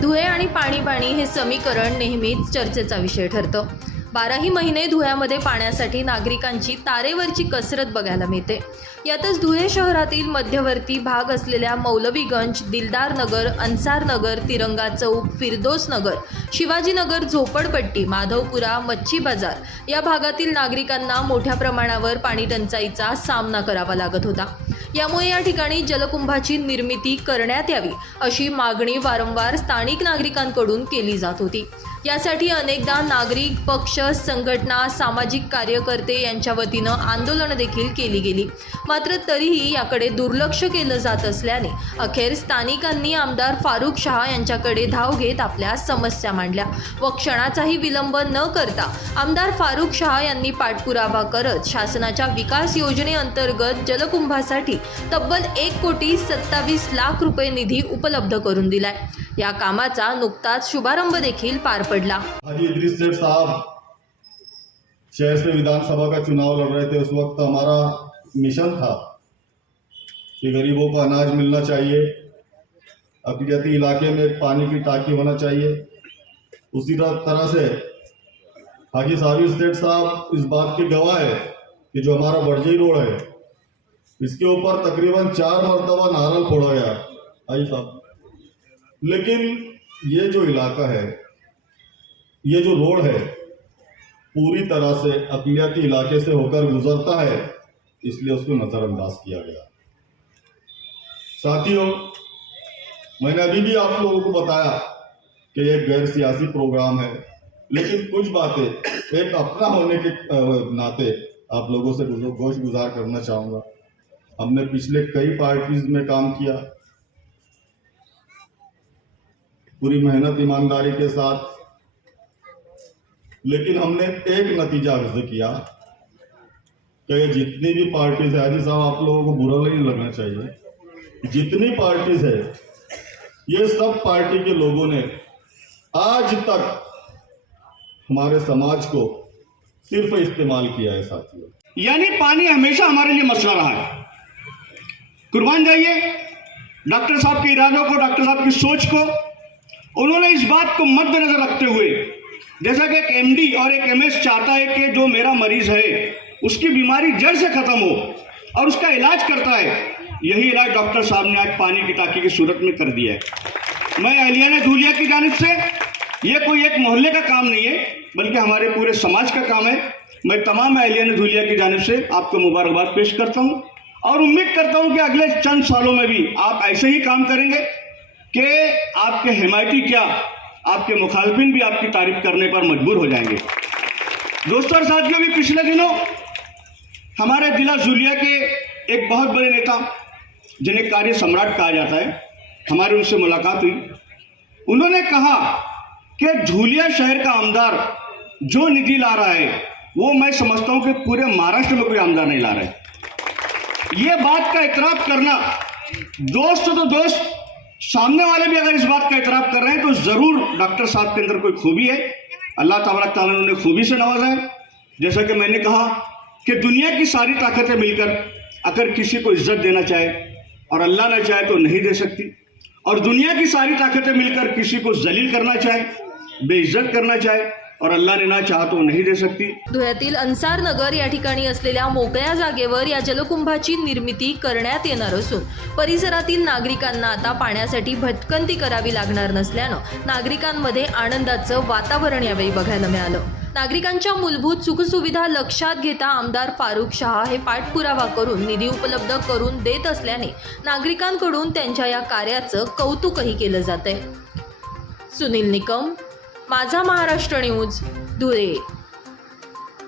धुळे आणि पाणी हे समीकरण नेहमीच चर्चेचा विषय ठरतं। 12ही महिने धुळ्यामध्ये पाण्यासाठी नागरिकांची तारेवरची कसरत बघायला मिळते। यातच धुळे शहरातील मध्यवर्ती भाग असलेल्या मौलवीगंज, दिलदार नगर, अन्सार नगर, तिरंगा चौक, फिरदोस नगर, शिवाजी नगर, झोपडपट्टी, माधवपुरा, मच्छी बाजार या भागातील नागरिकांना मोठ्या प्रमाणावर पाणी टंचाईचा सामना करावा लागत होता। यामुळे या ठिकाणी जलकुंभाची निर्मिती करण्यात यावी अशी मागणी वारंवार स्थानिक नागरिकांकडून केली जात होती। यासाठी अनेकदा नागरिक, पक्ष, संघटना, सामाजिक कार्यकर्ते यांच्या वतीनं आंदोलन देखील केली गेली। मात्र तरीही याकडे दुर्लक्ष केलं जात असल्याने अखेर स्थानिकांनी आमदार फारुख शाह यांच्याकडे धाव घेत आपल्या समस्या मांडल्या व क्षणाचाही विलंब न करता आमदार फारुख शाह यांनी पाठपुरावा करत शासनाच्या विकास योजनेअंतर्गत जलकुंभासाठी तब्बल 1,27,00,000 रुपये निधी उपलब्ध करून दिलाय। या कामाचा नुकताच शुभारंभ देखील पार पडला। हाजी इदरीस सेठ साहब शहर से विधानसभा का चुनाव लड़ रहे थे। उस वक्त हमारा मिशन था कि गरीबों को अनाज मिलना चाहिए, अकलियती इलाके में पानी की टाकी होना चाहिए। उसी तरह से हाजी साबिर सेठ साहब इस बात के गवाह है कि जो हमारा बड़जई रोड है इसके ऊपर तकरीबन 4 मरतबा नारल फोड़ा गया हाजी साहब, लेकिन ये जो इलाका है, ये जो रोड है पूरी तरह से अकलियती इलाके से होकर गुजरता है, इसलिए उसको नज़रअंदाज किया गया। साथियों, मैंने अभी भी आप लोगों को बताया कि एक गैर सियासी प्रोग्राम है, लेकिन कुछ बातें एक अपना होने के नाते आप लोगों से गोश गुजार करना चाहूँगा। हमने पिछले कई पार्टीज में काम किया, पूरी मेहनत ईमानदारी के साथ, लेकिन हमने एक नतीजा अर्ज किया कि जितनी भी पार्टीज है, हाजी साहब आप लोगों को बुरा नहीं लगना चाहिए, जितनी पार्टीज है ये सब पार्टी के लोगों ने आज तक हमारे समाज को सिर्फ इस्तेमाल किया है। साथियों, यानी पानी हमेशा हमारे लिए मसला रहा है। कुर्बान जाइए डॉक्टर साहब के इरादों को, डॉक्टर साहब की सोच को। उन्होंने इस बात को मद्देनजर रखते हुए, जैसा कि एक एमडी और एक एमएस चाहता है कि जो मेरा मरीज है उसकी बीमारी जड़ से खत्म हो और उसका इलाज करता है, यही इलाज डॉक्टर साहब ने आज पानी की टाकी की सूरत में कर दिया है। मैं अहलियाने धुलिया की जानिब से, ये कोई एक मोहल्ले का काम नहीं है बल्कि हमारे पूरे समाज का काम है। मैं तमाम अहलियाने धुलिया की जानिब से आपको मुबारकबाद पेश करता हूँ और उम्मीद करता हूँ कि अगले चंद सालों में भी आप ऐसे ही काम करेंगे कि आपके हिमायती क्या, आपके मुखालफिन भी आपकी तारीफ करने पर मजबूर हो जाएंगे। दोस्तों और साथियों, भी पिछले दिनों हमारे जिला धुलिया के एक बहुत बड़े नेता, जिन्हें कार्य सम्राट कहा जाता है, हमारी उनसे मुलाकात हुई। उन्होंने कहा कि धुलिया शहर का आमदार जो निधि ला रहा है वो मैं समझता हूं कि पूरे महाराष्ट्र में कोई आमदार नहीं ला रहा है। ये बात का इतराफ करना, दोस्त तो दोस्त, सामने वाले भी अगर इस बात का इतराफ कर रहे हैं तो जरूर डॉक्टर साहब के अंदर कोई खूबी है। अल्लाह तबारक तआला ने उन्हें खूबी से नवाजा है। जैसा कि मैंने कहा कि दुनिया की सारी ताकतें मिलकर अगर किसी को इज्जत देना चाहे और अल्लाह ना चाहे तो नहीं दे सकती, और दुनिया की सारी ताकतें मिलकर किसी को जलील करना चाहे, बेइज्जत करना चाहे और अल्लाह ने ना चाहा तो नहीं दे सकती। धुळ्यातील अन्सार नगर या ठिकाणी असलेल्या मोकळ्या जागेवर या जलकुंभाची निर्मिती करण्यात येणार असून परिसरातील नागरिकांना आता पाण्यासाठी भटकंती करावी लागणार नसल्यानं नागरिकांमध्ये आनंदाचं वातावरण यावेळी बघायला मिळालं। नागरिकांच्या मूलभूत सुखसुविधा लक्षात घेता आमदार फारुख शाह हे पाठपुरावा करून निधी उपलब्ध करून देत असल्याने नागरिकांकडून त्यांच्या या कार्याचं कौतुकही केलं जातंय। सुनील निकम, माझा महाराष्ट्र न्यूज, धुळे।